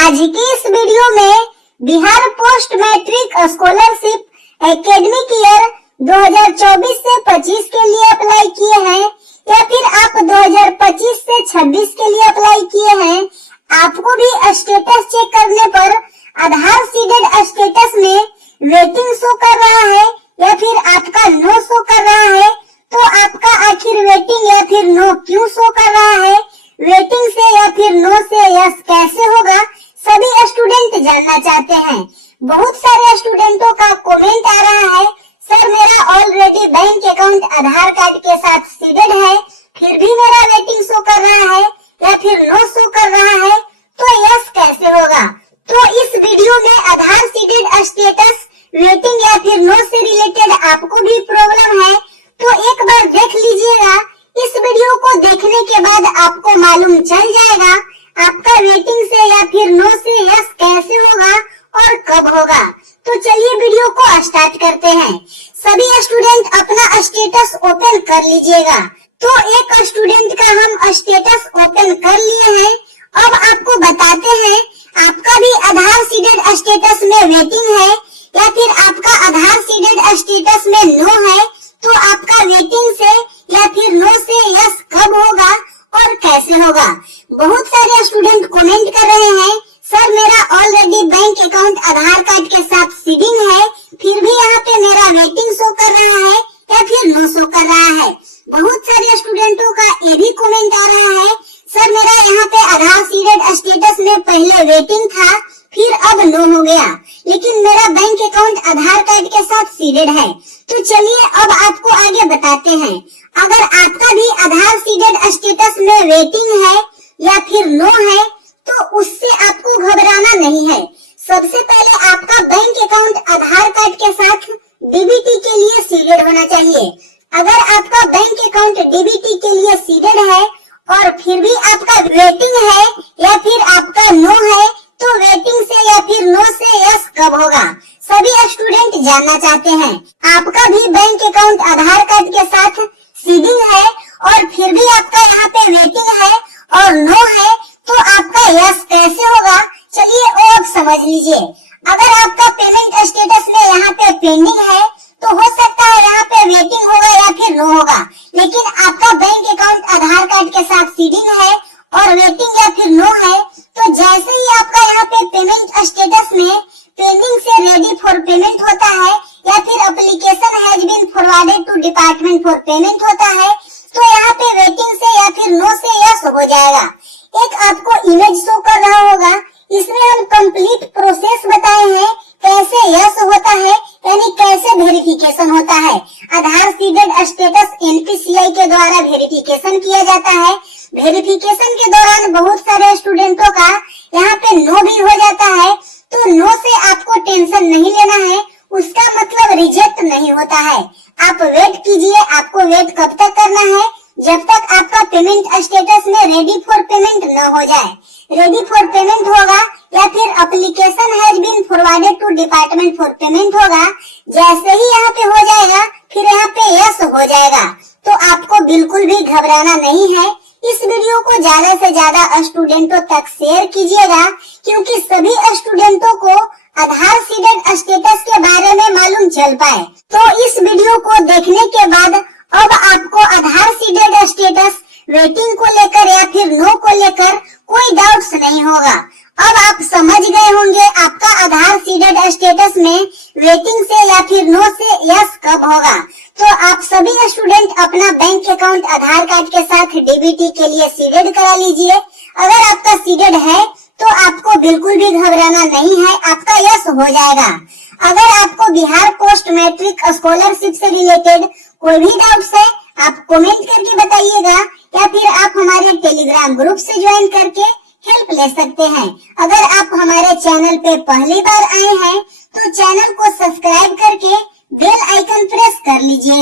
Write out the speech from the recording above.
आज की इस वीडियो में Bihar post matric scholarship academic year 2024 से 25 के लिए अप्लाई किए हैं या फिर आप 2025 से 26 के लिए अप्लाई किए हैं, आपको भी स्टेटस चेक करने पर आधार सीडेड स्टेटस में वेटिंग शो कर रहा है या फिर आपका नो शो कर रहा है, तो आपका आखिर वेटिंग या फिर नो क्यों शो कर रहा है, वेटिंग से या फिर नो से यस कैसे होगा, सभी स्टूडेंट जानना चाहते हैं। बहुत सारे स्टूडेंटों का कमेंट आ रहा है, सर मेरा ऑलरेडी बैंक अकाउंट आधार कार्ड के साथ सीडेड है, फिर भी मेरा वेटिंग शो कर रहा है या फिर नो शो कर रहा है, तो यस कैसे होगा। तो इस वीडियो में आधार सीडेड स्टेटस वेटिंग या फिर नो से रिलेटेड आपको भी प्रॉब्लम है तो एक बार देख लीजिएगा। इस वीडियो को देखने के बाद आपको मालूम चल जाएगा आपका वेटिंग से या फिर नो से यस कैसे होगा और कब होगा। तो चलिए वीडियो को स्टार्ट करते हैं। सभी स्टूडेंट अपना स्टेटस ओपन कर लीजिएगा। तो एक स्टूडेंट का हम स्टेटस ओपन कर लिए हैं। अब आपको बताते हैं आपका भी आधार सीडेड स्टेटस में वेटिंग है या फिर आपका आधार सीडेड स्टेटस में नो है, तो आपका वेटिंग से या फिर नो से यस कब होगा और कैसे होगा। बहुत सारे स्टूडेंट कमेंट कर रहे हैं, सर मेरा ऑलरेडी बैंक अकाउंट आधार कार्ड के साथ सीडिंग है, फिर भी यहाँ पे मेरा वेटिंग शो कर रहा है या फिर नो शो कर रहा है। बहुत सारे स्टूडेंटों का ये भी कमेंट आ रहा है, सर मेरा यहाँ पे आधार सीडेड स्टेटस में पहले वेटिंग था, फिर अब नो हो गया, लेकिन मेरा बैंक अकाउंट आधार कार्ड के साथ सीडेड है। तो चलिए अब आपको आगे बताते हैं। अगर आपका भी आधार सीडेड स्टेटस में वेटिंग है या फिर नो है, तो उससे आपको घबराना नहीं है। सबसे पहले आपका बैंक अकाउंट आधार कार्ड के साथ डीबीटी के लिए सीडेड होना चाहिए। अगर आपका बैंक अकाउंट डीबीटी के लिए सीडेड है और फिर भी आपका वेटिंग है या फिर आपका नो है, तो वेटिंग से या फिर नो से यस कब होगा, सभी स्टूडेंट जानना चाहते हैं। आपका भी बैंक अकाउंट आधार कार्ड के साथ सीडिंग है और फिर भी आपका यहाँ पे वेटिंग है और नो है, तो आपका यस कैसे होगा, चलिए वो अब समझ लीजिए। अगर आपका पेमेंट स्टेटस में यहाँ पे पेंडिंग है, तो हो सकता है यहाँ पे वेटिंग होगा या फिर नो होगा, लेकिन आपका बैंक अकाउंट आधार कार्ड के साथ सीडिंग है और वेटिंग या फिर नो है, तो जैसे ही आपका यहाँ पे पेमेंट स्टेटस में पेंडिंग से रेडी फॉर पेमेंट होता है या फिर application has been forwarded to department for payment होता है, तो यहाँ पे वेटिंग से या फिर नो से यस हो जाएगा। एक आपको इमेज शो कर रहा होगा, इसमें हम कंप्लीट प्रोसेस बताए हैं कैसे यस होता है, यानी कैसे वेरिफिकेशन होता है। आधार सीडेड स्टेटस एनपीसीआई के द्वारा वेरिफिकेशन किया जाता है। वेरिफिकेशन के दौरान बहुत सारे स्टूडेंटों का यहाँ पे नो भी हो जाता है, तो नो से आपको टेंशन नहीं लेना है, उसका मतलब रिजेक्ट नहीं होता है। आप वेट कीजिए, आपको वेट कब तक करना है, जब तक आपका पेमेंट स्टेटस में रेडी फॉर पेमेंट न हो जाए। रेडी फॉर पेमेंट होगा या फिर application has been forwarded to department for payment होगा, जैसे ही यहाँ पे हो जाएगा फिर यहाँ पे यस हो जाएगा। तो आपको बिल्कुल भी घबराना नहीं है। इस वीडियो को ज्यादा से ज्यादा स्टूडेंटों तक शेयर कीजिएगा, क्योंकि सभी स्टूडेंटों को आधार सीडेड स्टेटस के बारे में मालूम चल पाए। तो इस वीडियो को देखने के बाद अब आपको आधार सीडेड स्टेटस वेटिंग को लेकर या फिर नो को लेकर कोई डाउट्स नहीं होगा। अब आप समझ गए होंगे आपका आधार सीडेड स्टेटस में वेटिंग से या फिर नो से यस कब होगा। तो आप सभी स्टूडेंट अपना बैंक अकाउंट आधार कार्ड के साथ डीबीटी के लिए सीडेड करा लीजिए। अगर आपका सीडेड है तो आपको बिल्कुल भी घबराना नहीं है, आपका यस हो जाएगा। अगर आपको बिहार पोस्ट मैट्रिक स्कॉलरशिप से रिलेटेड कोई भी डाउट्स है, आप कमेंट करके बताइएगा या फिर आप हमारे टेलीग्राम ग्रुप से ज्वाइन करके हेल्प ले सकते हैं। अगर आप हमारे चैनल पे पहली बार आए हैं तो चैनल को सब्सक्राइब करके बेल आइकन प्रेस कर लीजिए।